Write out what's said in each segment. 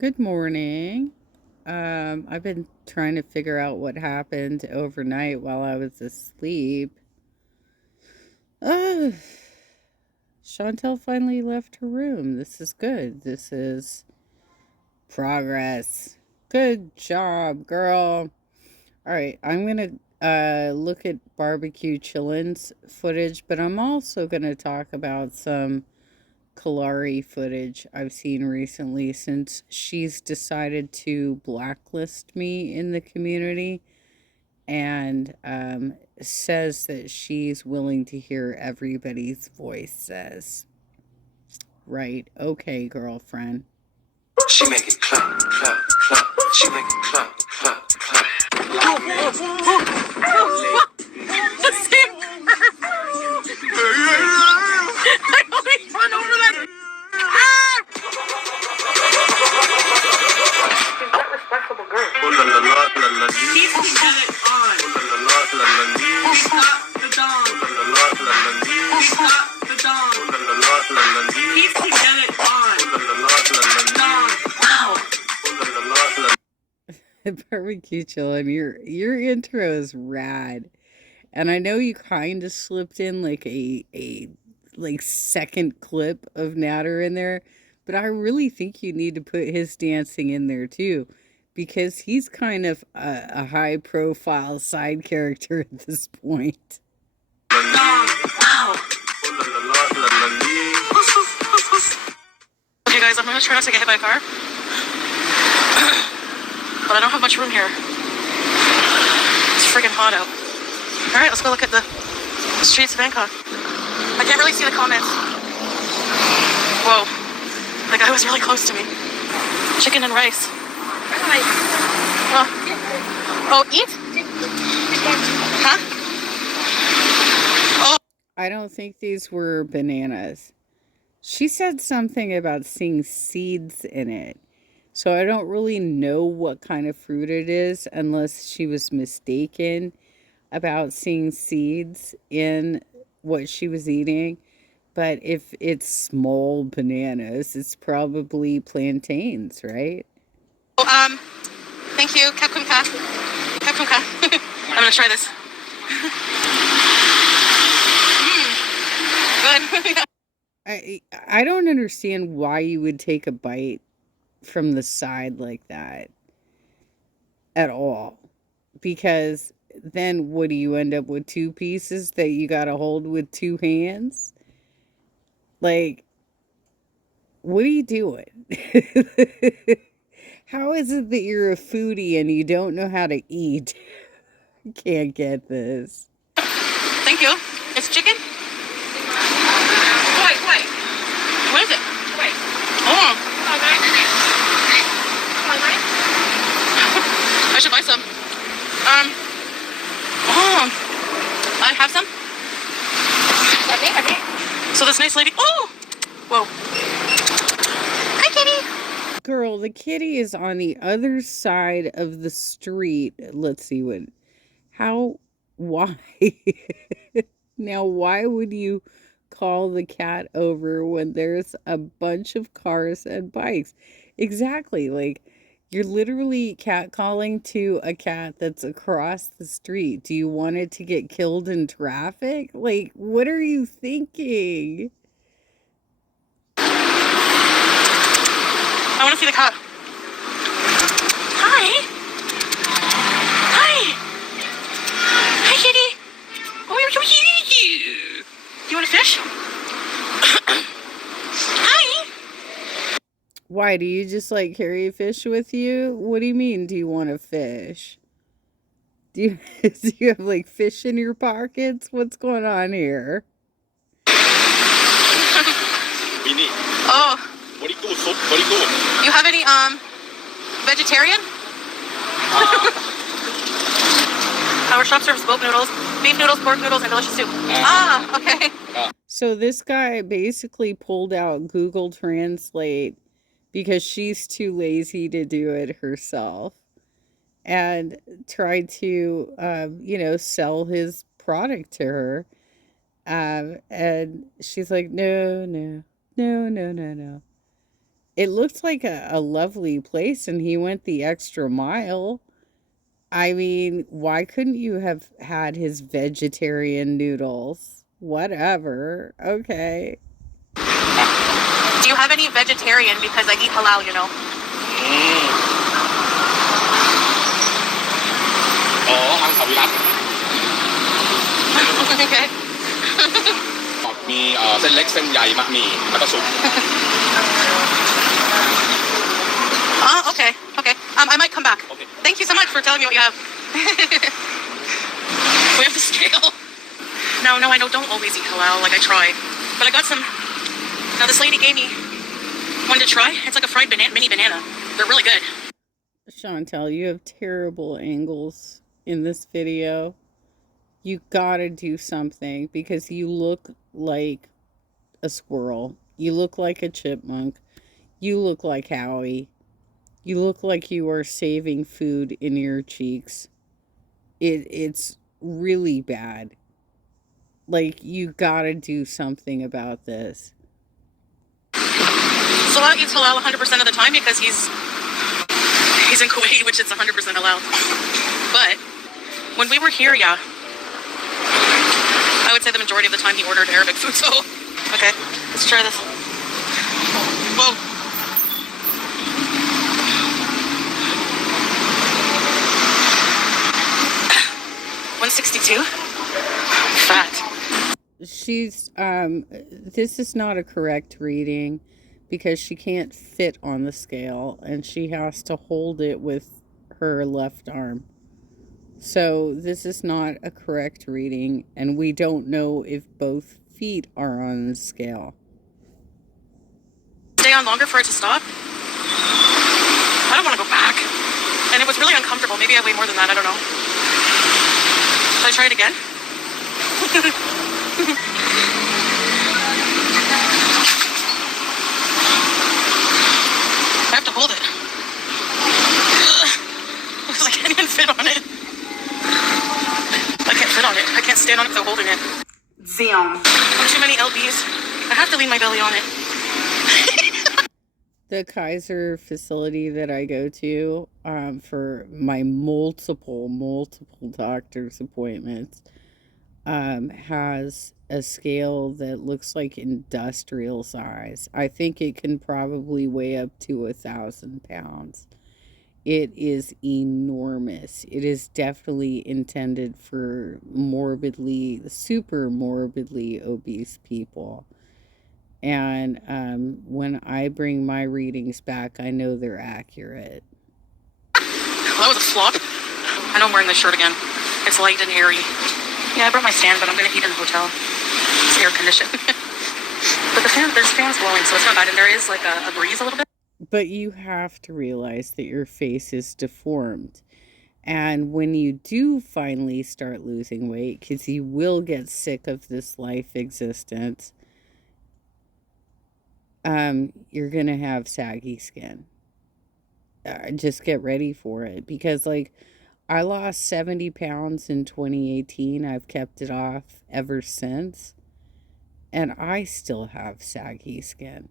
Good morning. I've been trying to figure out what happened overnight while I was asleep. Uh, Chantel finally left her room. This is good. This is progress. Good job, girl. All right, I'm gonna look at barbecue chillins footage, but I'm also gonna talk about some Kalari footage I've seen recently since she's decided to blacklist me in the community and says that she's willing to hear everybody's voices. Right. Okay, girlfriend. She make it clap, clap, clap. She make it clap, clap, clap. I always run over that. She's not respectable girl. Keep the it on. She's not the dawn. She's not the dawn. Keep the it on. Dawn. Wow. Barbecue chillin', your intro is rad. And I know you kind of slipped in like a like second clip of Natter in there, but I really think you need to put his dancing in there too, because he's kind of a high profile side character at this point. Wow. Okay, guys, I'm gonna try not to get hit by a car, but I don't have much room here. It's freaking hot out. All right, let's go look at the streets of Bangkok. I can't really see the comments. Whoa, the guy was really close to me. Chicken and rice. Oh, eat? Huh? Oh. I don't think these were bananas. She said something about seeing seeds in it. So I don't really know what kind of fruit it is unless she was mistaken about seeing seeds in what she was eating. But if it's small bananas, it's probably plantains, right? Oh, thank you. Kapkum ka. Kapkum ka. I'm gonna try this. Good. I don't understand why you would take a bite from the side like that at all. Because then what do you end up with, two pieces that you got to hold with two hands? Like, what are you doing? How is it that you're a foodie and you don't know how to eat? Can't get this. Thank you. It's chicken? Wait. What is it? Wait. Oh. I should buy some. Oh. I have some? So this nice lady. Oh! Whoa. Hi, kitty. Girl, the kitty is on the other side of the street. Let's see what. How? Why? Now, why would you call the cat over when there's a bunch of cars and bikes? Exactly. Like, you're literally catcalling to a cat that's across the street. Do you want it to get killed in traffic? Like, what are you thinking? I want to see the cat. Hi. Hi. Hi, kitty. Oh, you're so cute. Do you want a fish? Hi. Why do you just like carry a fish with you? What do you mean? Do you want a fish? Do you do you have like fish in your pockets? What's going on here? Oh. You have any vegetarian? Our shop serves boat noodles, beef noodles, pork noodles, and delicious soup. Ah, okay. So this guy basically pulled out Google Translate because she's too lazy to do it herself and tried to, sell his product to her. And she's like, no, no, no, no, no, no. It looks like a lovely place, and he went the extra mile. I mean, why couldn't you have had his vegetarian noodles? Whatever. Okay. Do you have any vegetarian? Because I eat halal, you know. อ๋อมังสวิรัติ Okay. มีเส้นเล็กเส้นใหญ่มะหมี่แล้วก็ซุป Oh, okay. Okay. I might come back. Okay. Thank you so much for telling me what you have. We have the scale. No, I don't always eat halal. Like I try, but I got some. Now this lady gave me one to try. It's like a fried mini banana. They're really good. Chantel, you have terrible angles in this video. You gotta do something because you look like a squirrel. You look like a chipmunk. You look like Howie. You look like you are saving food in your cheeks. It's really bad. Like, you gotta do something about this. Salah eats halal 100% of the time because he's in Kuwait, which is 100% halal. But when we were here, yeah, I would say the majority of the time he ordered Arabic food. So, okay, let's try this. Whoa. $162. Fat. She's this is not a correct reading because she can't fit on the scale and she has to hold it with her left arm. So this is not a correct reading, and we don't know if both feet are on the scale. Stay on longer for it to stop. I don't want to go back. And it was really uncomfortable. Maybe I weigh more than that. I don't know. Should I try it again? I have to hold it. Because I can't even fit on it. I can't fit on it. I can't stand on it without holding it. Damn. Too many LBs. I have to lean my belly on it. The Kaiser facility that I go to for my multiple doctor's appointments has a scale that looks like industrial size. I think it can probably weigh up to 1,000 pounds. It is enormous. It is definitely intended for super morbidly obese people. And when I bring my readings back, I know they're accurate. Well, that was a flop. I know I'm wearing this shirt again. It's light and airy. Yeah, I brought my stand, but I'm going to eat in the hotel. It's air conditioned. But there's fans blowing, so it's not bad. And there is like a breeze a little bit. But you have to realize that your face is deformed. And when you do finally start losing weight, because you will get sick of this life existence, you're gonna have saggy skin. Just get ready for it, because like I lost 70 pounds in 2018. I've kept it off ever since, and I still have saggy skin.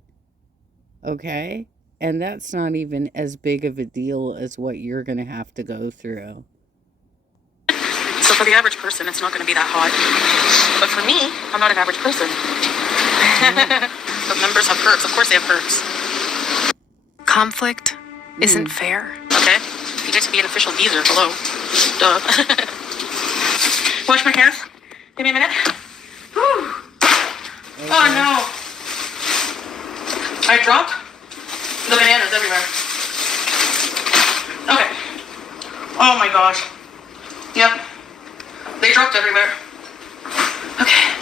Okay, and that's not even as big of a deal as what you're gonna have to go through. So for the average person, it's not going to be that hot. But for me, I'm not an average person. But members have perks. Of course they have perks. Conflict isn't fair. Okay? You get to be an official geezer. Hello. Duh. Wash my hands. Give me a minute. Whew. Okay. Oh no. I dropped the bananas everywhere. Okay. Oh my gosh. Yep. They dropped everywhere. Okay.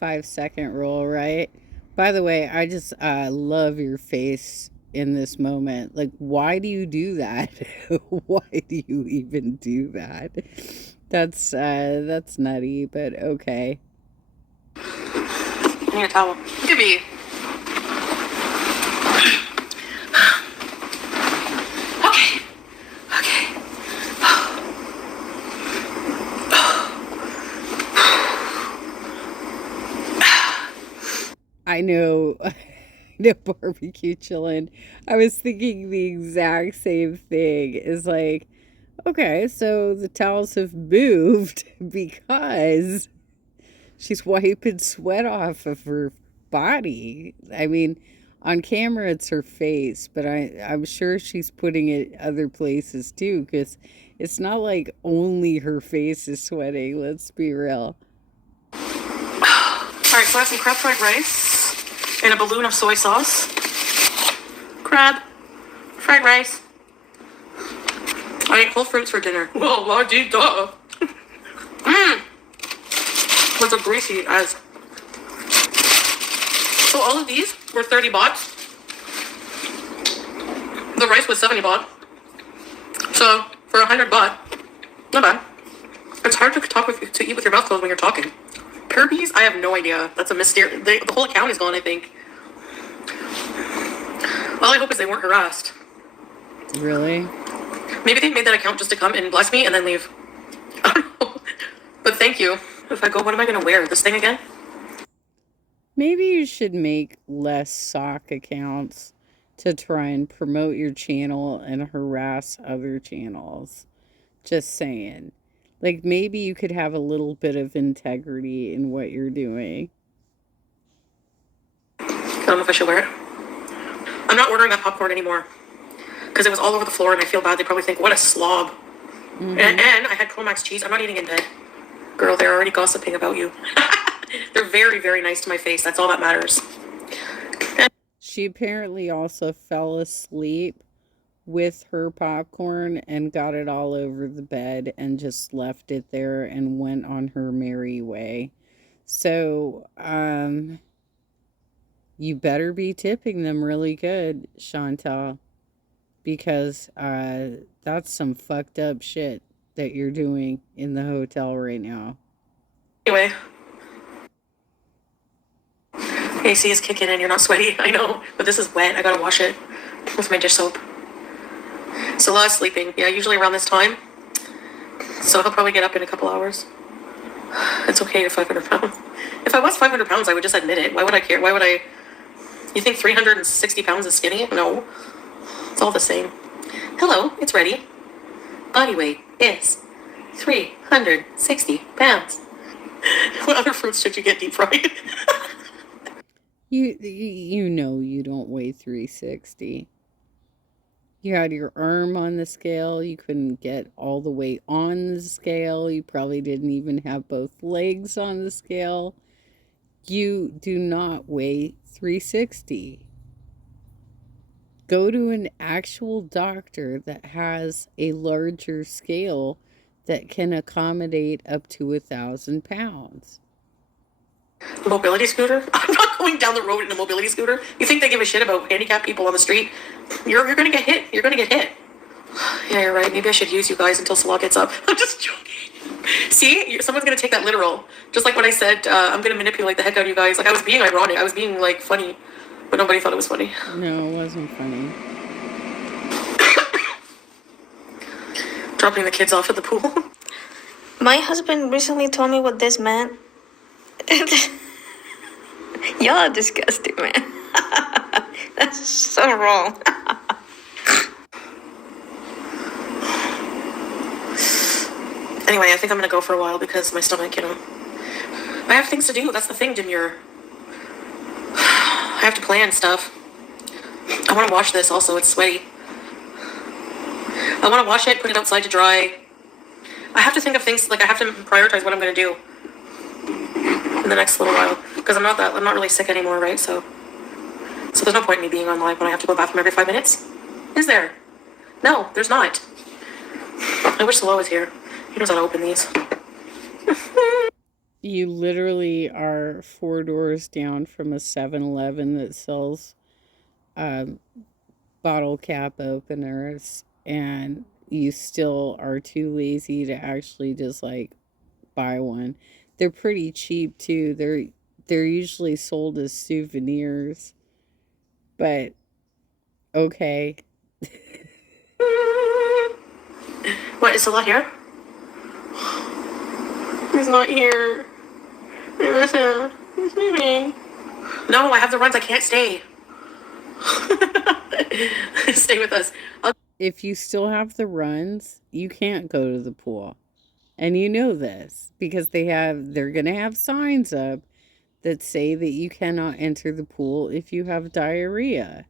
5-second rule, right? By the way, I just love your face in this moment. Like, why do you do that? Why do you even do that? That's nutty, but okay. I need a towel. Look at me. Okay. Okay. I know, the barbecue chillin'. I was thinking the exact same thing. Is like, okay, so the towels have moved because she's wiping sweat off of her body. I mean, on camera it's her face, but I'm sure she's putting it other places too, because it's not like only her face is sweating. Let's be real. All right, so I have some crab fried rice and a balloon of soy sauce. Crab, fried rice. I ate whole fruits for dinner. Whoa, la di da. Mmm. Was a greasy as. So all of these were 30 baht. The rice was 70 baht. So for 100 baht, not bad. It's hard to eat with your mouth closed when you're talking. Herpes? I have no idea. That's a mystery. The whole account is gone, I think. All I hope is they weren't harassed. Really? Maybe they made that account just to come and bless me and then leave. I don't know. But thank you. If I go, what am I going to wear? This thing again? Maybe you should make less sock accounts to try and promote your channel and harass other channels. Just saying. Like, maybe you could have a little bit of integrity in what you're doing. I don't know if I should wear it. I'm not ordering that popcorn anymore. Because it was all over the floor and I feel bad. They probably think, what a slob. Mm-hmm. And I had Chromax cheese. I'm not eating in bed. Girl, they're already gossiping about you. They're very, very nice to my face. That's all that matters. She apparently also fell asleep with her popcorn and got it all over the bed and just left it there and went on her merry way. So, you better be tipping them really good, Chantal, because that's some fucked up shit that you're doing in the hotel right now. Anyway, AC is kicking in. You're not sweaty. I know, but this is wet. I gotta wash it with my dish soap. Salah is sleeping. Yeah, usually around this time. So he'll probably get up in a couple hours. It's okay at 500 pounds. If I was 500 pounds, I would just admit it. Why would I care? Why would I? You think 360 pounds is skinny? No. It's all the same. Hello, it's ready. Body weight is 360 pounds. What other fruits should you get deep fried? You know you don't weigh 360. You had your arm on the scale. You couldn't get all the way on the scale. You probably didn't even have both legs on the scale. You do not weigh 360. Go to an actual doctor that has a larger scale that can accommodate up to 1,000 pounds. A mobility scooter? I'm not going down the road in a mobility scooter. You think they give a shit about handicapped people on the street? You're gonna get hit. You're gonna get hit. Yeah, you're right. Maybe I should use you guys until Salah gets up. I'm just joking. See? Someone's gonna take that literal. Just like when I said, I'm gonna manipulate the heck out of you guys. Like, I was being ironic. I was being, like, funny. But nobody thought it was funny. No, it wasn't funny. Dropping the kids off at the pool. My husband recently told me what this meant. Y'all are disgusting, man. That's so wrong. Anyway, I think I'm gonna go for a while because my stomach, I have things to do. That's the thing, Demure. I have to plan stuff. I want to wash this also. It's sweaty. I want to wash it, put it outside to dry. I have to think of things, like I have to prioritize what I'm going to do in the next little while. Because I'm not really sick anymore, right? So there's no point in me being on live when I have to go to the bathroom every 5 minutes. Is there? No, there's not. I wish Salah was here. He knows how to open these. You literally are 4 doors down from a 7-Eleven that sells bottle cap openers, and you still are too lazy to actually just like buy one. They're pretty cheap too. They're usually sold as souvenirs, but okay. What, is Salah here? He's not here. He's sleeping. No, I have the runs. I can't stay. Stay with us. If you still have the runs, you can't go to the pool. And you know this because they're going to have signs up that say that you cannot enter the pool if you have diarrhea.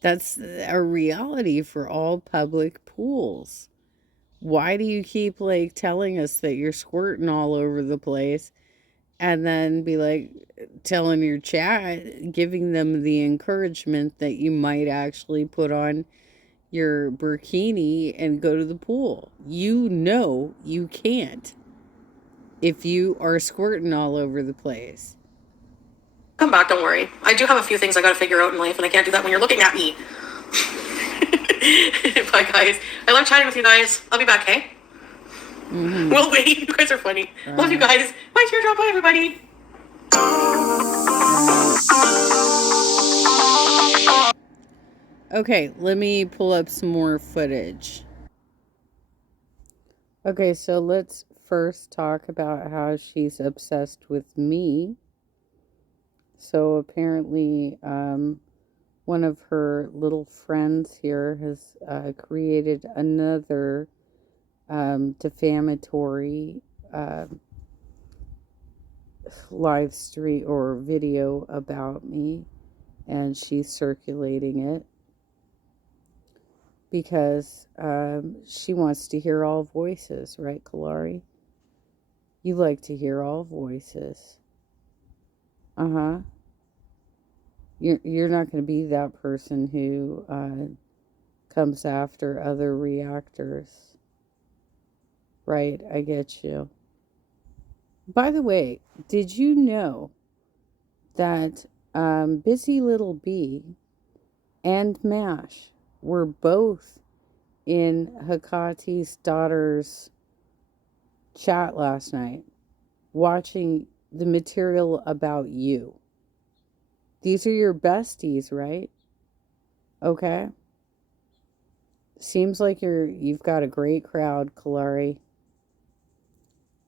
That's a reality for all public pools. Why do you keep like telling us that you're squirting all over the place and then be like telling your chat, giving them the encouragement that you might actually put on your burkini and go to the pool? You know you can't if you are squirting all over the place. Come back, don't worry. I do have a few things I gotta figure out in life, and I can't do that when you're looking at me. Bye, guys. I love chatting with you guys. I'll be back, hey? We'll wait. You guys are funny. Love you guys. Bye, teardrop. Bye, everybody. Okay, let me pull up some more footage. Okay, so let's first talk about how she's obsessed with me. So apparently, one of her little friends here has created another defamatory live stream or video about me, and she's circulating it because she wants to hear all voices, right, Kalari? You like to hear all voices. Uh-huh. You're not going to be that person who comes after other reactors. Right, I get you. By the way, did you know that Busy Little Bee and MASH were both in Hekati's daughter's chat last night, watching the material about you? These are your besties, right? Okay. Seems like you've got a great crowd, Kalari.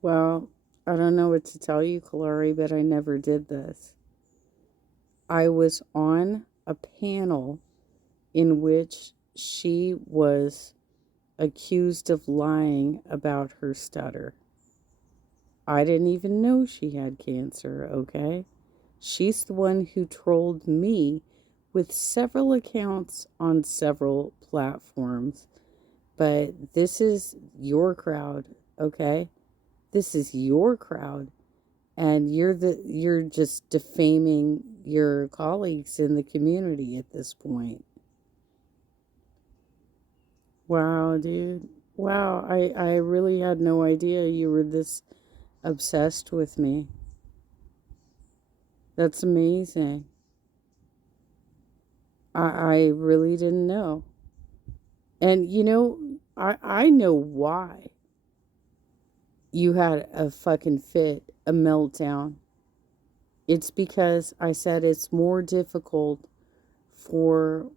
Well, I don't know what to tell you, Kalari, but I never did this. I was on a panel in which she was accused of lying about her stutter. I didn't even know she had cancer, okay? She's the one who trolled me with several accounts on several platforms. But this is your crowd, okay? This is your crowd. And you're just defaming your colleagues in the community at this point. Wow, dude. Wow, I really had no idea you were this obsessed with me. That's amazing. I really didn't know. And you know, I know why you had a fucking fit, a meltdown. It's because I said it's more difficult for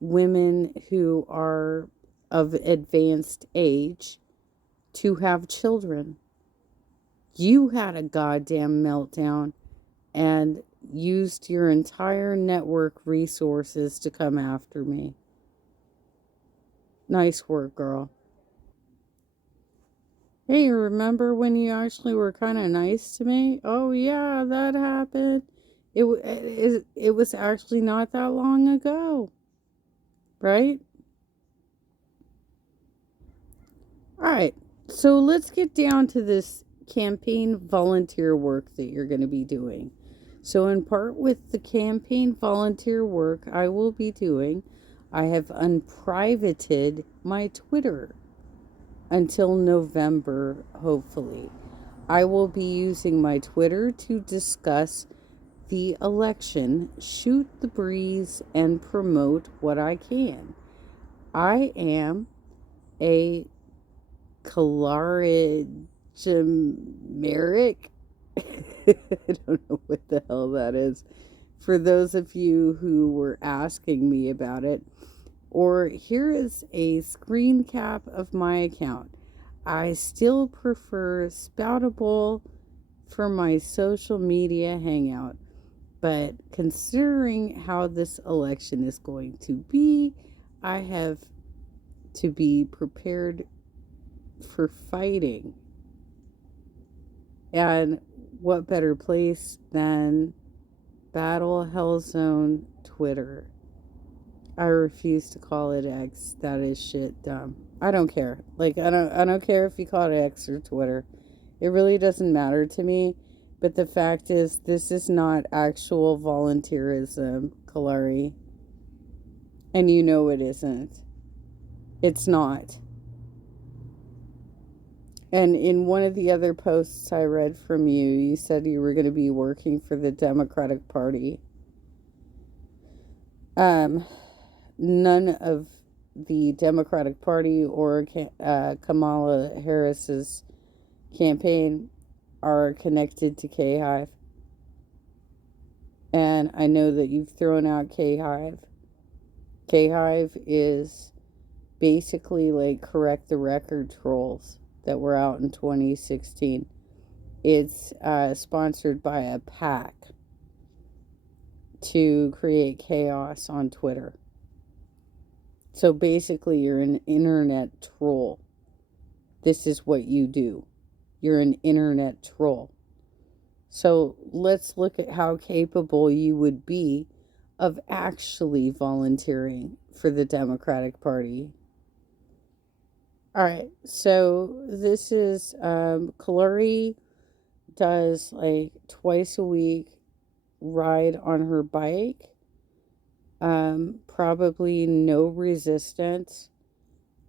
women who are of advanced age to have children. You had a goddamn meltdown and used your entire network resources to come after me. Nice work, girl. Hey, remember when you actually were kind of nice to me? Oh yeah, that happened. It was actually not that long ago, right? All right, so let's get down to this campaign volunteer work that you're going to be doing. So, in part with the campaign volunteer work I will be doing, I have unprivated my Twitter until November, hopefully. I will be using my Twitter to discuss the election, shoot the breeze, and promote what I can. I am a Kalari Merrick. I don't know what the hell that is. For those of you who were asking me about it, or here is a screen cap of my account. I still prefer Spoutable for my social media hangout. But considering how this election is going to be, I have to be prepared for fighting. And what better place than Battle Hell Zone Twitter? I refuse to call it X. That is shit dumb. I don't care. Like I don't care if you call it X or Twitter. It really doesn't matter to me. But the fact is, this is not actual volunteerism, Kalari. And you know it isn't. It's not. And in one of the other posts I read from you, you said you were going to be working for the Democratic Party. None of the Democratic Party or Kamala Harris's campaign are connected to K-Hive. And I know that you've thrown out K-Hive. K-Hive is basically like Correct the Record trolls that were out in 2016. It's sponsored by a PAC to create chaos on Twitter. So basically, you're an internet troll. This is what you do. You're an internet troll. So let's look at how capable you would be of actually volunteering for the Democratic Party. All right, so this is Kalari does like twice a week ride on her bike. Probably no resistance,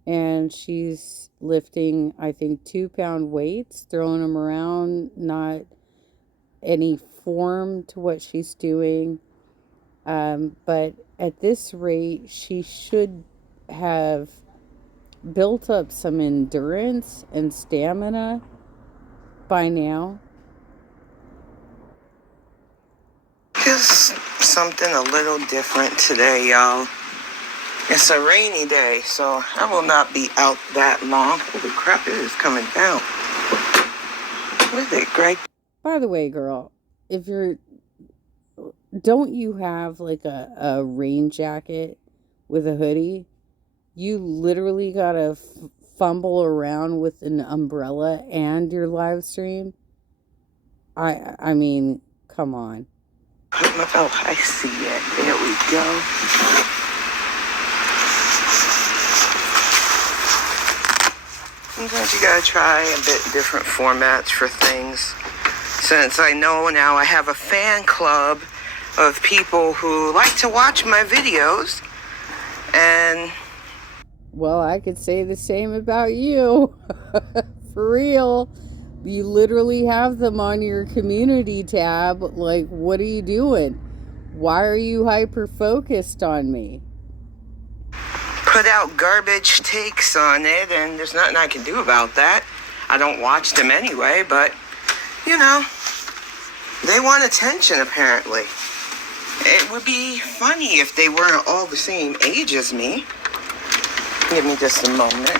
and she's lifting, I think, 2-pound weights, throwing them around, not any form to what she's doing. But at this rate, she should have built up some endurance and stamina by now. Just something a little different today, y'all. It's a rainy day, so I will not be out that long. Holy crap, it is coming down. What is it, Greg? By the way, girl, don't you have like a rain jacket with a hoodie? You literally gotta fumble around with an umbrella and your live stream. I mean, come on. Oh, I see it. There we go. Sometimes you gotta try a bit different formats for things. Since I know now I have a fan club of people who like to watch my videos, and well, I could say the same about you. For real. You literally have them on your community tab. Like, what are you doing? Why are you hyper-focused on me? put out garbage takes on it, and there's nothing I can do about that. I don't watch them anyway, but, you know, they want attention, apparently. It would be funny if they weren't all the same age as me. Give me just a moment.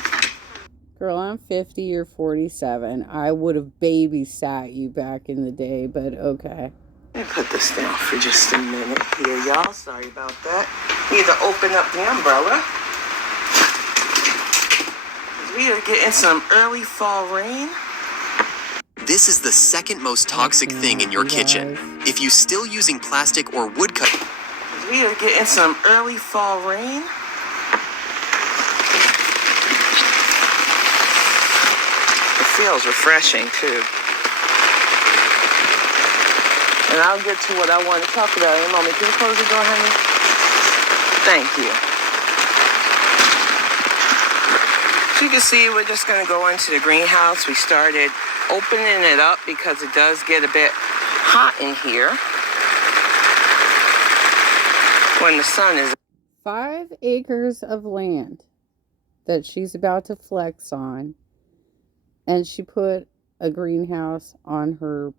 Girl, I'm 50, you're 47. I would have babysat you back in the day, but okay. Let me put this down for just a minute here, y'all. Sorry about that. Need to open up the umbrella. We are getting some early fall rain. This is the second most toxic thing in your kitchen. If you're still using plastic or wood cut... We are getting some early fall rain. It feels refreshing, too. And I'll get to what I want to talk about in a moment. Can you close the door, honey? Thank you. As you can see, we're just going to go into the greenhouse. We started opening it up because it does get a bit hot in here when the sun is... 5 acres of land that she's about to flex on, and she put a greenhouse on her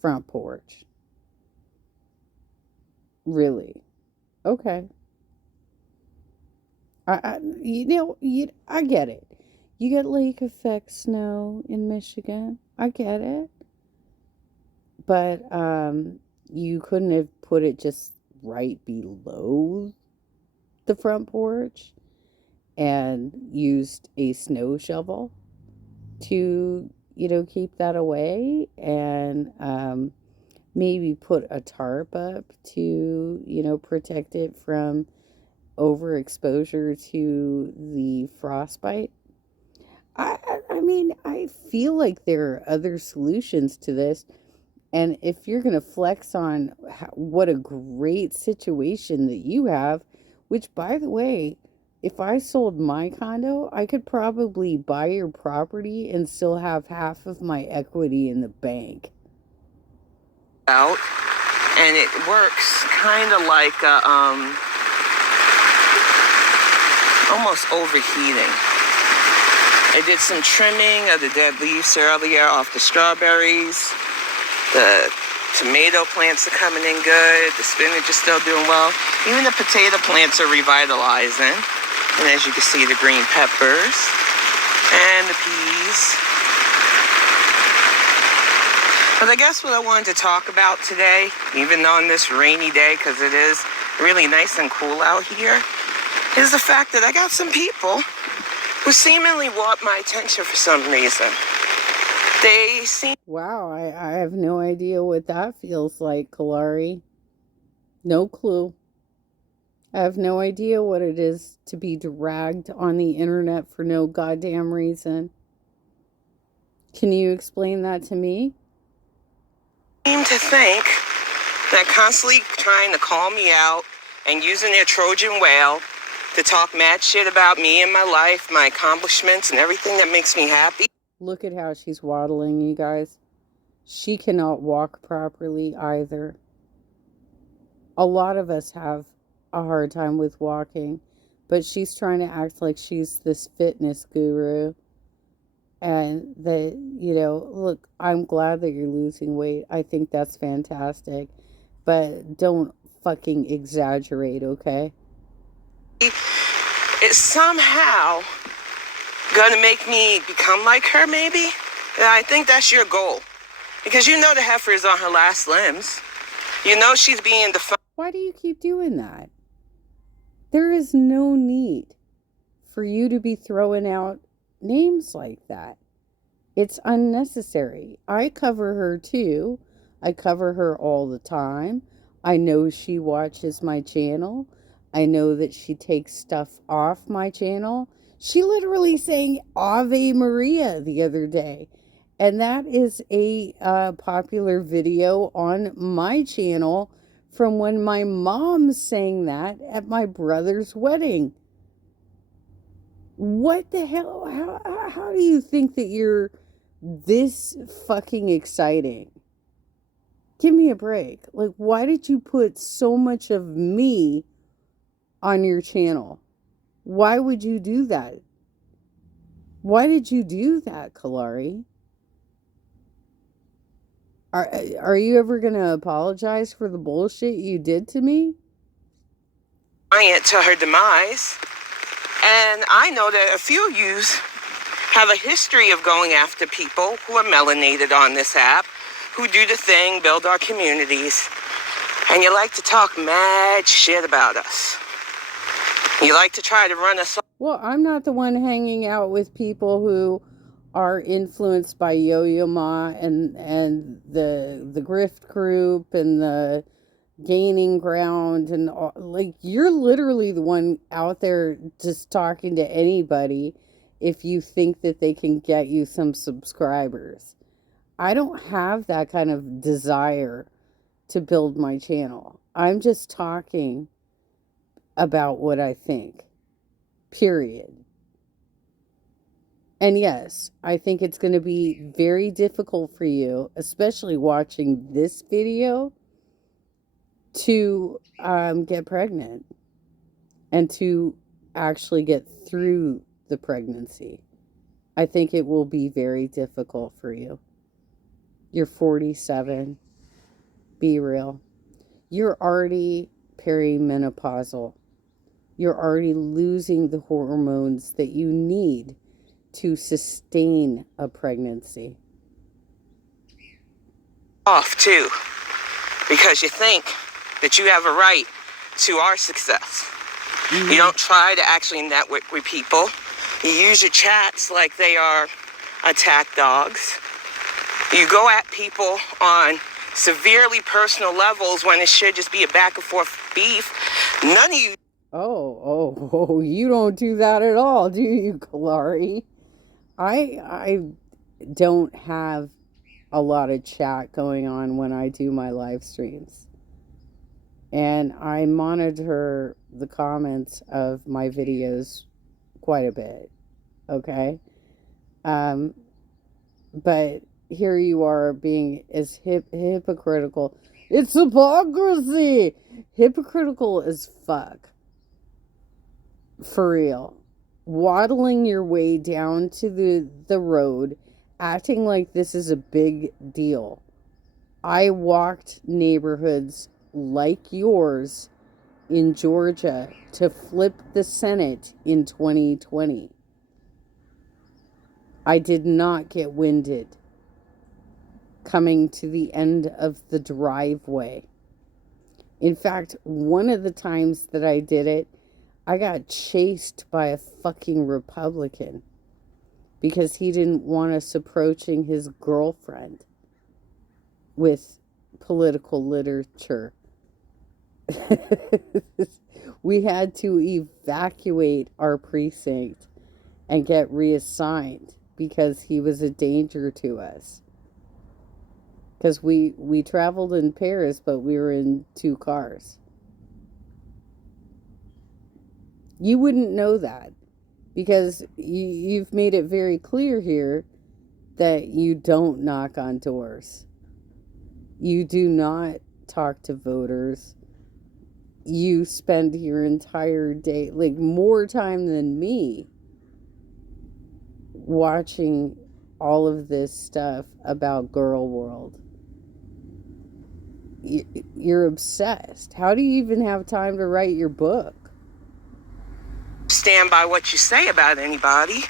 front porch. Really? Okay. I get it. You get lake effect snow in Michigan. I get it. But You couldn't have put it just right below the front porch and used a snow shovel to, keep that away, and maybe put a tarp up to, protect it from overexposure to the frostbite. I mean, I feel like there are other solutions to this. And if you're going to flex on what a great situation that you have, which, by the way, if I sold my condo, I could probably buy your property and still have half of my equity in the bank. Out, and it works kind of like almost overheating. I did some trimming of the dead leaves earlier off the strawberries. The tomato plants are coming in good. The spinach is still doing well. Even the potato plants are revitalizing. And as you can see, the green peppers and the peas. But I guess what I wanted to talk about today, even on this rainy day, because it is really nice and cool out here, is the fact that I got some people who seemingly want my attention for some reason. They seem... Wow, I have no idea what that feels like, Kalari. No clue. I have no idea what it is to be dragged on the internet for no goddamn reason. Can you explain that to me? Seem to think that constantly trying to call me out and using their Trojan whale to talk mad shit about me and my life, my accomplishments, and everything that makes me happy. Look at how she's waddling, you guys. She cannot walk properly either. A lot of us have a hard time with walking, but she's trying to act like she's this fitness guru. And that, look, I'm glad that you're losing weight. I think that's fantastic. But don't fucking exaggerate, okay? It's somehow gonna make me become like her, maybe? And I think that's your goal. Because you know the heifer is on her last limbs. You know she's being defined. Why do you keep doing that? There is no need for you to be throwing out names like that. It's unnecessary. I cover her too. I cover her all the time. I know she watches my channel. I know that she takes stuff off my channel. She literally sang Ave Maria the other day. And that is a popular video on my channel from when my mom sang that at my brother's wedding. What the hell? How do you think that you're this fucking exciting? Give me a break. Like, why did you put so much of me on your channel? Why would you do that? Why did you do that, Kalari? Are you ever going to apologize for the bullshit you did to me? To her demise. And I know that a few of you have a history of going after people who are melanated on this app, who do the thing, build our communities, and you like to talk mad shit about us. You like to try to run us off. Well, I'm not the one hanging out with people who are influenced by Yo-Yo Ma and the grift group and the gaining ground and all. Like, you're literally the one out there just talking to anybody if you think that they can get you some subscribers. I don't have that kind of desire to build my channel. I'm just talking about what I think. Period. And yes, I think it's going to be very difficult for you, especially watching this video, to get pregnant and to actually get through the pregnancy. I think it will be very difficult for you. You're 47. Be real. You're already perimenopausal. You're already losing the hormones that you need to sustain a pregnancy. Off too. because you think that you have a right to our success. You don't try to actually network with people. You use your chats like they are attack dogs. You go at people on severely personal levels when it should just be a back and forth beef. None of you. Oh, you don't do that at all, do you, Kalari? I don't have a lot of chat going on when I do my live streams. And I monitor the comments of my videos quite a bit. Okay? But here you are being as hypocritical. It's hypocrisy! Hypocritical as fuck. For real. Waddling your way down to the road, acting like this is a big deal. I walked neighborhoods like yours in Georgia to flip the Senate in 2020. I did not get winded coming to the end of the driveway. In fact, one of the times that I did it, I got chased by a fucking Republican because he didn't want us approaching his girlfriend with political literature. We had to evacuate our precinct and get reassigned because he was a danger to us. Because we traveled in pairs, but we were in 2 cars. You wouldn't know that because you've made it very clear here that you don't knock on doors. You do not talk to voters. You spend your entire day, like more time than me, watching all of this stuff about Girl World. You're obsessed. How do you even have time to write your book? Stand by what you say about anybody,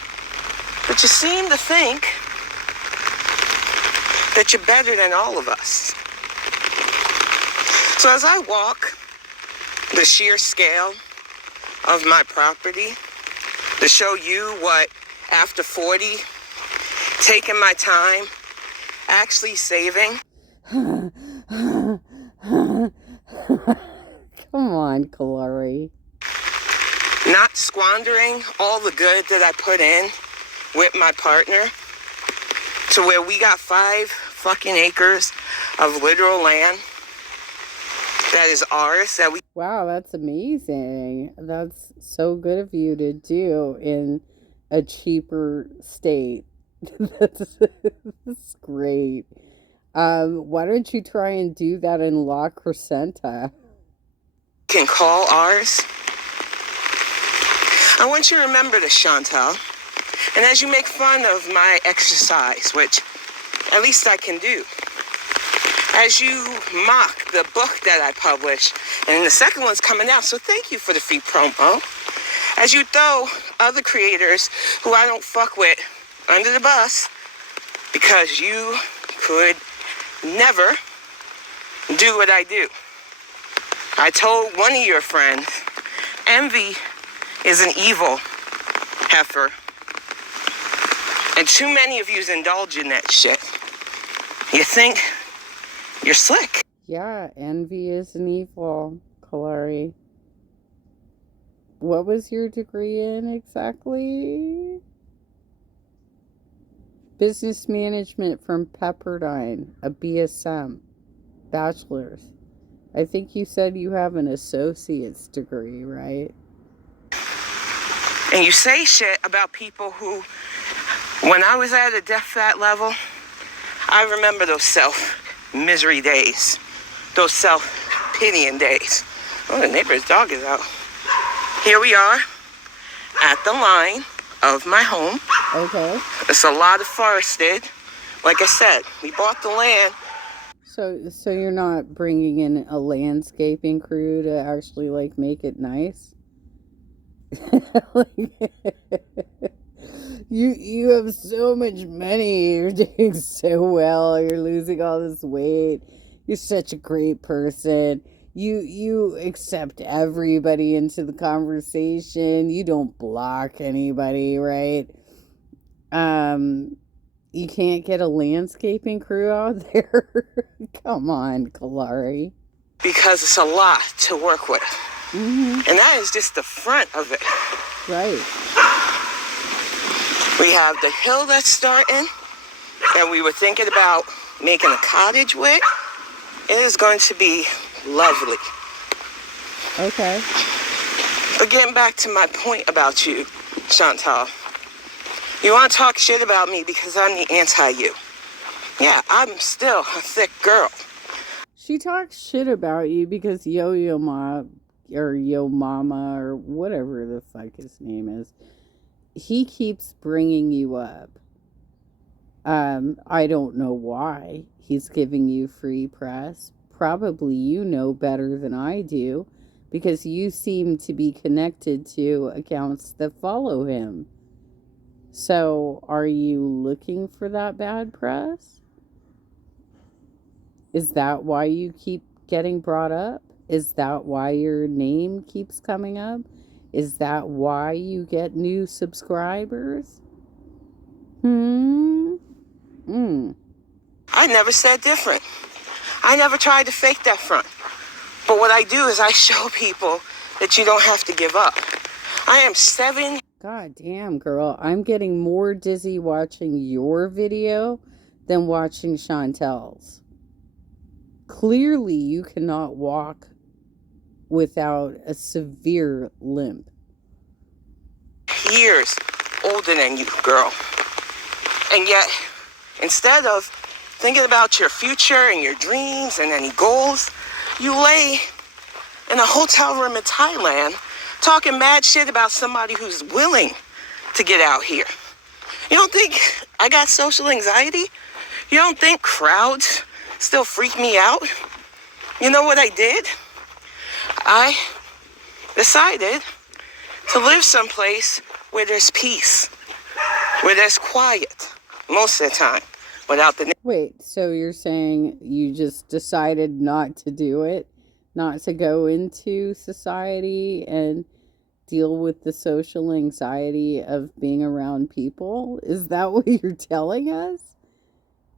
but you seem to think that you're better than all of us. So as I walk the sheer scale of my property to show you what, after 40, taking my time, actually saving. Come on, Kalari. Not squandering all the good that I put in with my partner to where we got 5 fucking acres of literal land that is ours that we. Wow, that's amazing. That's so good of you to do in a cheaper state. that's great. Why don't you try and do that in La Crescenta? Can call ours. I want you to remember this, Chantal. And as you make fun of my exercise, which at least I can do, as you mock the book that I published, and the second one's coming out, so thank you for the free promo. As you throw other creators who I don't fuck with under the bus because you could never do what I do. I told one of your friends, envy is an evil heifer. And too many of yous indulge in that shit. You think you're slick. Yeah, envy is an evil, Kalari. What was your degree in exactly? Business management from Pepperdine, a BSM, bachelor's. I think you said you have an associate's degree, right? And you say shit about people who, when I was at a death fat level, I remember those self-misery days, those self-pitying days. Oh, the neighbor's dog is out. Here we are at the line of my home. Okay. It's a lot of forested. Like I said, we bought the land. So you're not bringing in a landscaping crew to actually like make it nice? you have so much money. You're doing so well. You're losing all this weight. You're such a great person. You accept everybody into the conversation. You don't block anybody, right? Um, you can't get a landscaping crew out there. Come on, Kalari. because it's a lot to work with. Mm-hmm. And that is just the front of it. Right. We have the hill that's starting, and we were thinking about making a cottage with. It is going to be lovely. Okay. But getting back to my point about you, Chantal, you want to talk shit about me because I'm the anti-you. Yeah, I'm still a thick girl. She talks shit about you because Yo-Yo Ma or Yo Mama or whatever the fuck his name is, he keeps bringing you up. I don't know why he's giving you free press. Probably you know better than I do because you seem to be connected to accounts that follow him. So, are you looking for that bad press? Is that why you keep getting brought up? Is that why your name keeps coming up? Is that why you get new subscribers? I never said different. I never tried to fake that front. But what I do is I show people that you don't have to give up. I am 7. God damn, girl. I'm getting more dizzy watching your video than watching Chantel's. Clearly, you cannot walk without a severe limp. Years older than you, girl. And yet, instead of thinking about your future and your dreams and any goals, you lay in a hotel room in Thailand talking mad shit about somebody who's willing to get out here. You don't think I got social anxiety? You don't think crowds still freak me out? You know what I did? I decided to live someplace where there's peace, where there's quiet, most of the time, without the... Wait, so you're saying you just decided not to do it? Not to go into society and deal with the social anxiety of being around people? Is that what you're telling us?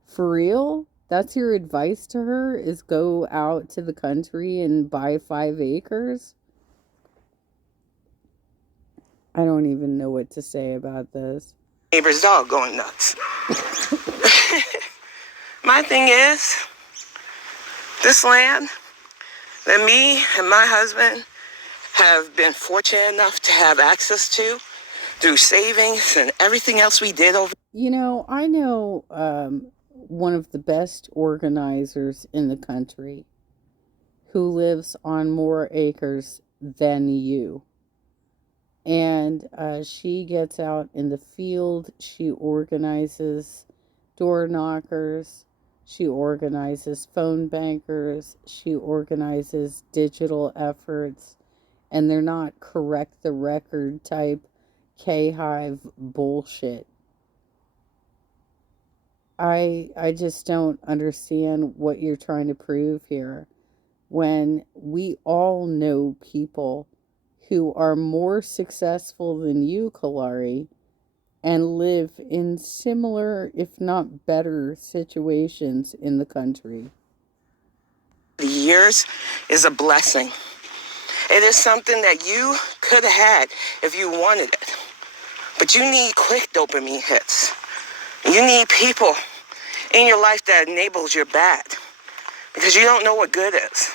For real? That's your advice to her, is go out to the country and buy 5 acres? I don't even know what to say about this. Neighbor's dog going nuts. My thing is, this land that me and my husband have been fortunate enough to have access to through savings and everything else we did over... You know, I know one of the best organizers in the country who lives on more acres than you. And she gets out in the field. She organizes door knockers. She organizes phone bankers. She organizes digital efforts. And they're not correct the record type K-Hive bullshit. I just don't understand what you're trying to prove here when we all know people who are more successful than you, Kalari, and live in similar, if not better, situations in the country. The years is a blessing. It is something that you could have had if you wanted it. But you need quick dopamine hits. You need people in your life that enables your bad. Because you don't know what good is.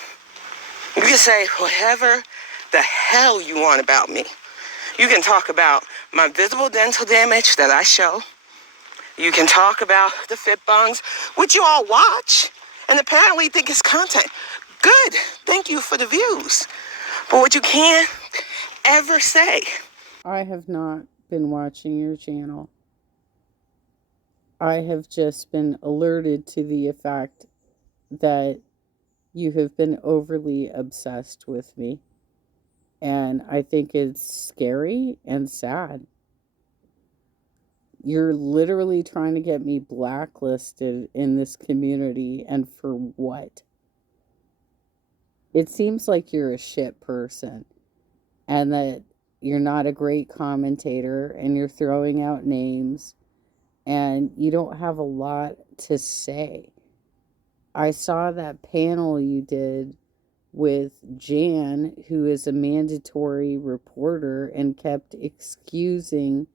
You can say whatever the hell you want about me. You can talk about my visible dental damage that I show. You can talk about the fit bungs, which you all watch and apparently think is content. Good. Thank you for the views. But what you can't ever say... I have not been watching your channel. I have just been alerted to the fact that you have been overly obsessed with me. And I think it's scary and sad. You're literally trying to get me blacklisted in this community, and for what? It seems like you're a shit person and that you're not a great commentator and you're throwing out names and you don't have a lot to say. I saw that panel you did with Jan, who is a mandatory reporter, and kept excusing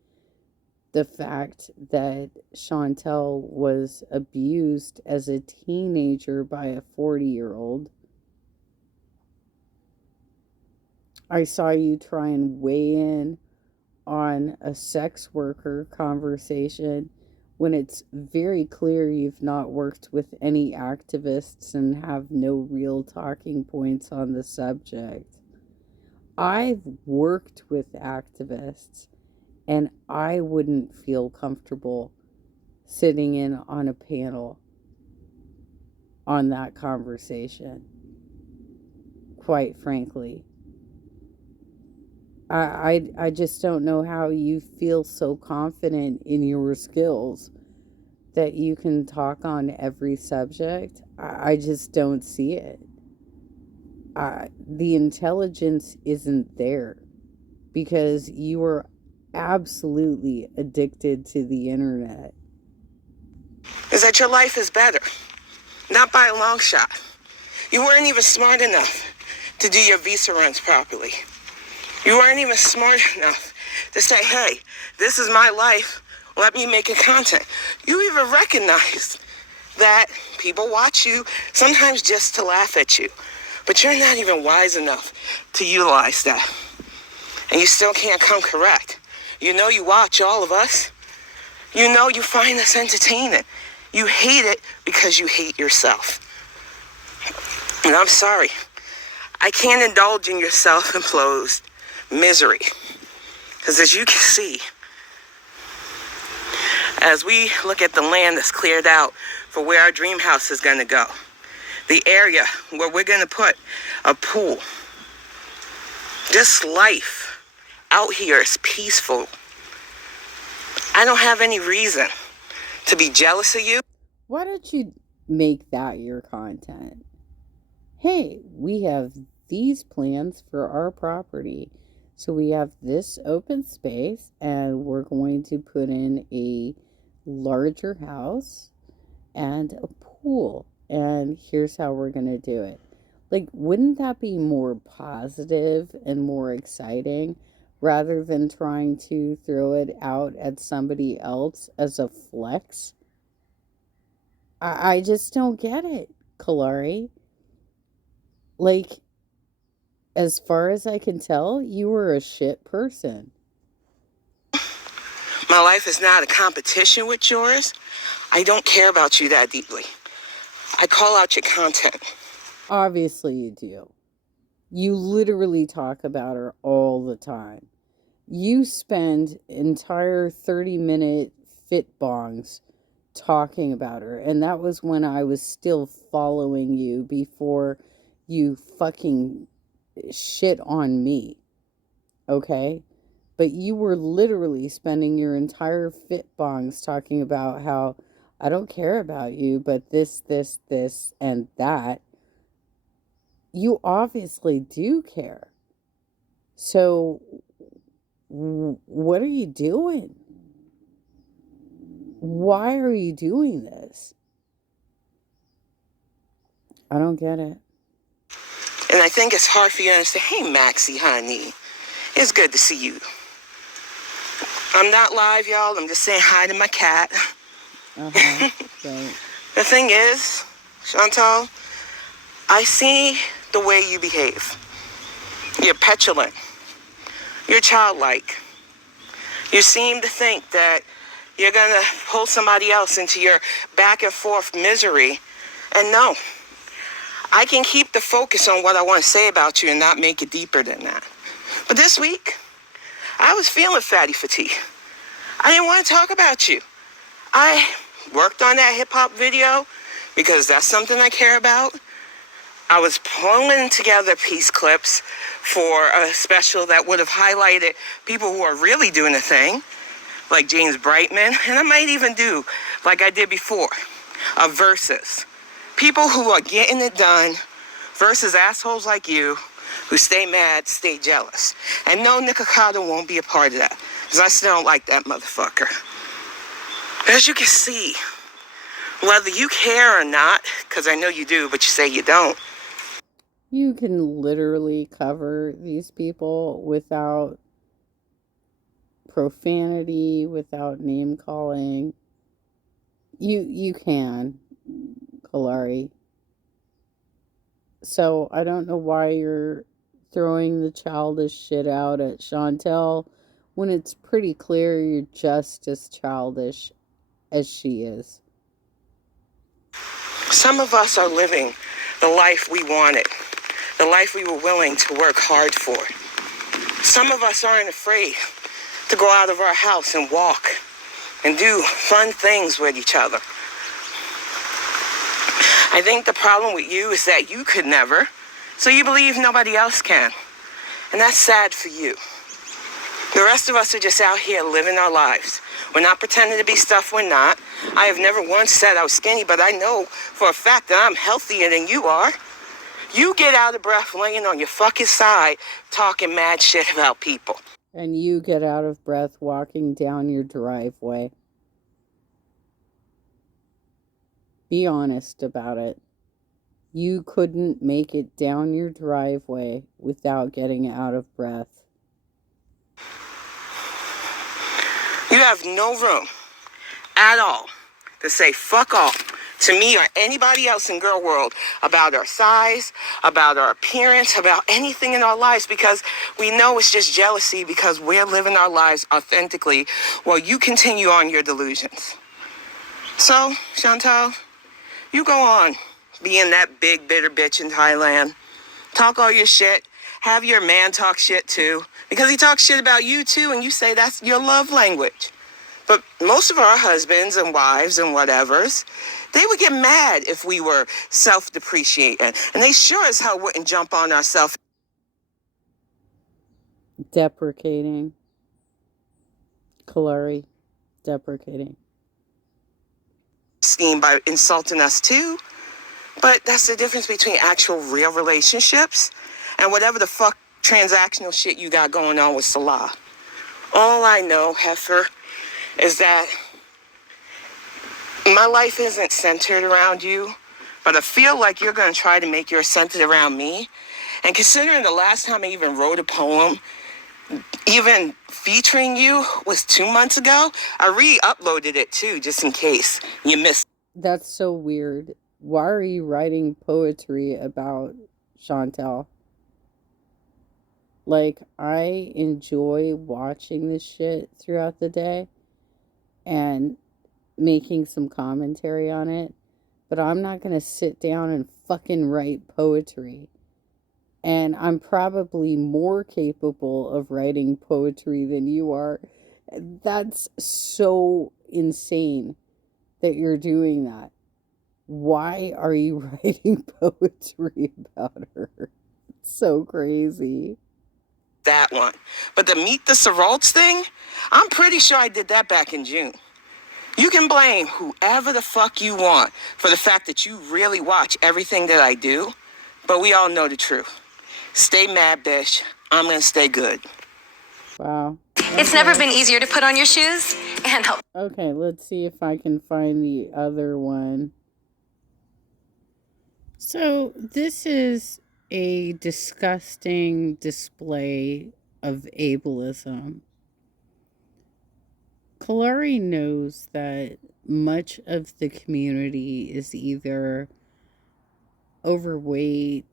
the fact that Chantel was abused as a teenager by a 40-year-old. I saw you try and weigh in on a sex worker conversation when it's very clear you've not worked with any activists and have no real talking points on the subject. I've worked with activists and I wouldn't feel comfortable sitting in on a panel on that conversation, quite frankly. I just don't know how you feel so confident in your skills that you can talk on every subject. I just don't see it. The intelligence isn't there because you are absolutely addicted to the internet. Is that your life is better. Not by a long shot. You weren't even smart enough to do your visa runs properly. You weren't even smart enough to say, hey, this is my life. Let me make it content. You even recognized that people watch you sometimes just to laugh at you. But you're not even wise enough to utilize that. And you still can't come correct. You know you watch all of us. You know you find us entertaining. You hate it because you hate yourself. And I'm sorry. I can't indulge in your self-imposed misery. Because as you can see, as we look at the land that's cleared out for where our dream house is going to go, the area where we're going to put a pool, this life out here is peaceful. I don't have any reason to be jealous of you. Why don't you make that your content? Hey, we have these plans for our property. So we have this open space and we're going to put in a larger house and a pool. And here's how we're going to do it. Like, wouldn't that be more positive and more exciting rather than trying to throw it out at somebody else as a flex? I just don't get it, Kalari. Like, as far as I can tell, you were a shit person. My life is not a competition with yours. I don't care about you that deeply. I call out your content. Obviously you do. You literally talk about her all the time. You spend entire 30-minute fit bongs talking about her. And that was when I was still following you before you fucking shit on me. Okay? But you were literally spending your entire fit bongs talking about how I don't care about you, but this, and that. You obviously do care. So, what are you doing? Why are you doing this? I don't get it. And I think it's hard for you to understand. Hey, Maxie, honey. It's good to see you. I'm not live, y'all. I'm just saying hi to my cat. Right. The thing is, Chantal, I see the way you behave. You're petulant. You're childlike. You seem to think that you're going to pull somebody else into your back and forth misery. And no, I can keep the focus on what I want to say about you and not make it deeper than that. But this week, I was feeling fatty fatigue. I didn't want to talk about you. I worked on that hip-hop video because that's something I care about. I was pulling together piece clips for a special that would have highlighted people who are really doing a thing, like James Brightman, and I might even do, like I did before, a versus. People who are getting it done versus assholes like you who stay mad, stay jealous. And no, Nikocado won't be a part of that, because I still don't like that motherfucker. As you can see, whether you care or not, because I know you do, but you say you don't. You can literally cover these people without profanity, without name calling. You can, Kalari. So I don't know why you're throwing the childish shit out at Chantel when it's pretty clear you're just as childish as she is. Some of us are living the life we wanted, the life we were willing to work hard for. Some of us aren't afraid to go out of our house and walk and do fun things with each other. I think the problem with you is that you could never, so you believe nobody else can. And that's sad for you. The rest of us are just out here living our lives. We're not pretending to be stuff we're not. I have never once said I was skinny, but I know for a fact that I'm healthier than you are. You get out of breath laying on your fucking side talking mad shit about people. And you get out of breath walking down your driveway. Be honest about it. You couldn't make it down your driveway without getting out of breath. You have no room at all to say fuck off to me or anybody else in girl world about our size, about our appearance, about anything in our lives, because we know it's just jealousy because we're living our lives authentically while you continue on your delusions. So, Chantal, you go on being that big bitter bitch in Thailand. Talk all your shit. Have your man talk shit too, because he talks shit about you too, and you say that's your love language. But most of our husbands and wives and whatevers, they would get mad if we were self-depreciating. And they sure as hell wouldn't jump on our self. Deprecating. Kalari. Deprecating. Scheme by insulting us too. But that's the difference between actual real relationships and whatever the fuck transactional shit you got going on with Salah. All I know, Heifer, is that my life isn't centered around you, but I feel like you're going to try to make yours centered around me. And considering the last time I even wrote a poem, even featuring you, was 2 months ago, I re-uploaded it too, just in case you missed. That's so weird. Why are you writing poetry about Chantel? Like, I enjoy watching this shit throughout the day and making some commentary on it, but I'm not gonna sit down and fucking write poetry. And I'm probably more capable of writing poetry than you are. That's so insane that you're doing that. Why are you writing poetry about her? It's so crazy. That one. But the Meet the Saralts thing, I'm pretty sure I did that back in June. You can blame whoever the fuck you want for the fact that you really watch everything that I do, but we all know the truth. Stay mad, bitch. I'm gonna stay good. Wow. It's never been easier to put on your shoes and help. Okay, let's see if I can find the other one. So, this is a disgusting display of ableism. Kalari knows that much of the community is either overweight,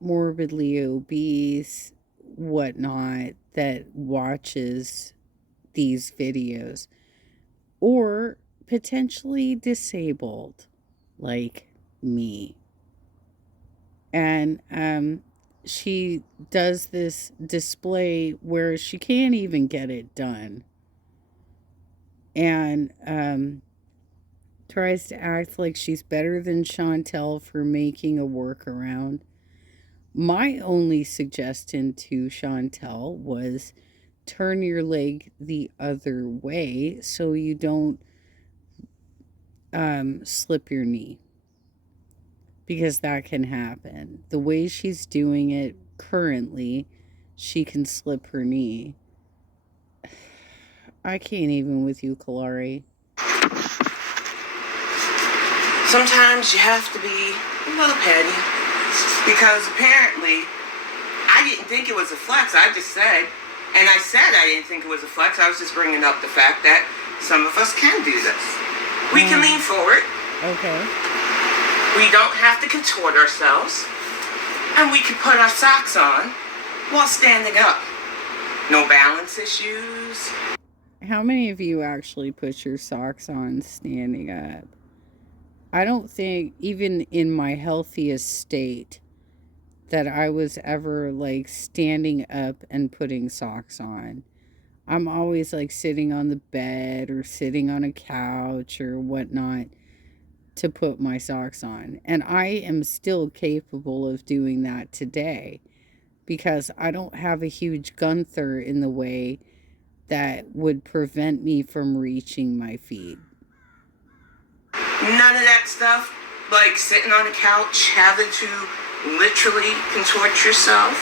morbidly obese, whatnot, that watches these videos, or potentially disabled, like me. And she does this display where she can't even get it done, and tries to act like she's better than Chantel for making a workaround. My only suggestion to Chantel was turn your leg the other way so you don't slip your knee. because that can happen. The way she's doing it currently, she can slip her knee. I can't even with you, Kalari. Sometimes you have to be a little petty. Because apparently, I didn't think it was a flex. I just said, and I said I didn't think it was a flex. I was just bringing up the fact that some of us can do this. We can lean forward. Okay. We don't have to contort ourselves. And we can put our socks on while standing up. No balance issues. How many of you actually put your socks on standing up? I don't think, even in my healthiest state, that I was ever like standing up and putting socks on. I'm always like sitting on the bed or sitting on a couch or whatnot to put my socks on. And I am still capable of doing that today because I don't have a huge Gunther in the way that would prevent me from reaching my feet. None of that stuff, like sitting on a couch, having to literally contort yourself.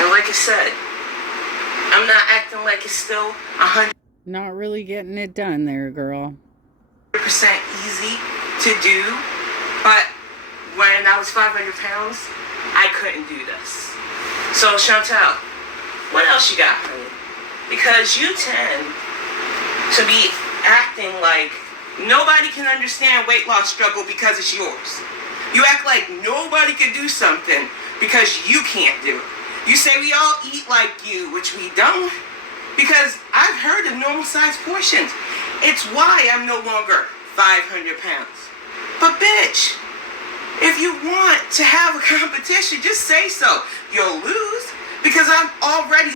And like I said, I'm not acting like it's still 100% Not really getting it done there, girl. easy to do, but when I was 500 pounds, I couldn't do this. So Chantel, what else you got, honey? Because you tend to be acting like nobody can understand weight loss struggle because it's yours. You act like nobody can do something because you can't do it. You say we all eat like you, which we don't, because I've heard of normal sized portions. It's why I'm no longer 500 pounds. But bitch, if you want to have a competition, just say so. You'll lose because I'm already...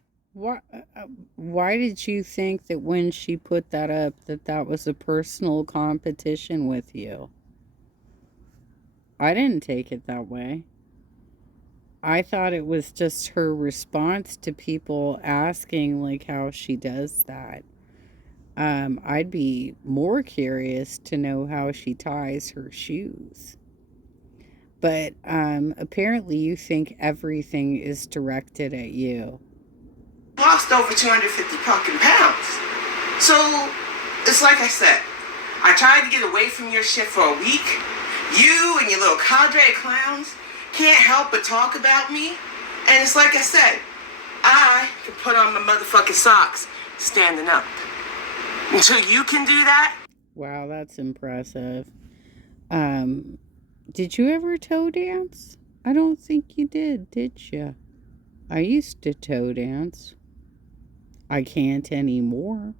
Why did you think that when she put that up that was a personal competition with you? I didn't take it that way. I thought it was just her response to people asking like how she does that. I'd be more curious to know how she ties her shoes. But apparently you think everything is directed at you. Lost over 250 fucking pounds. So, it's like I said, I tried to get away from your shit for a week. You and your little cadre of clowns can't help but talk about me. And it's like I said, I can put on my motherfucking socks standing up. Until you can do that. Wow, that's impressive. Did you ever toe dance? I don't think you did you? I used to toe dance. I can't anymore.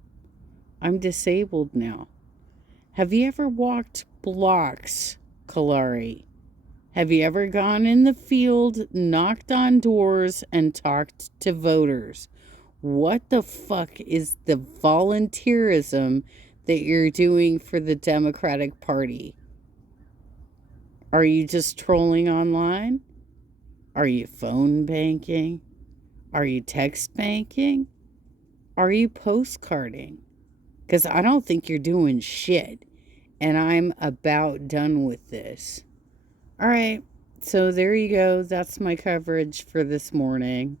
I'm disabled now. Have you ever walked blocks, Kalari? Have you ever gone in the field, knocked on doors, and talked to voters? What the fuck is the volunteerism that you're doing for the Democratic Party? Are you just trolling online? Are you phone banking? Are you text banking? Are you postcarding? Because I don't think you're doing shit. And I'm about done with this. All right. So there you go. That's my coverage for this morning.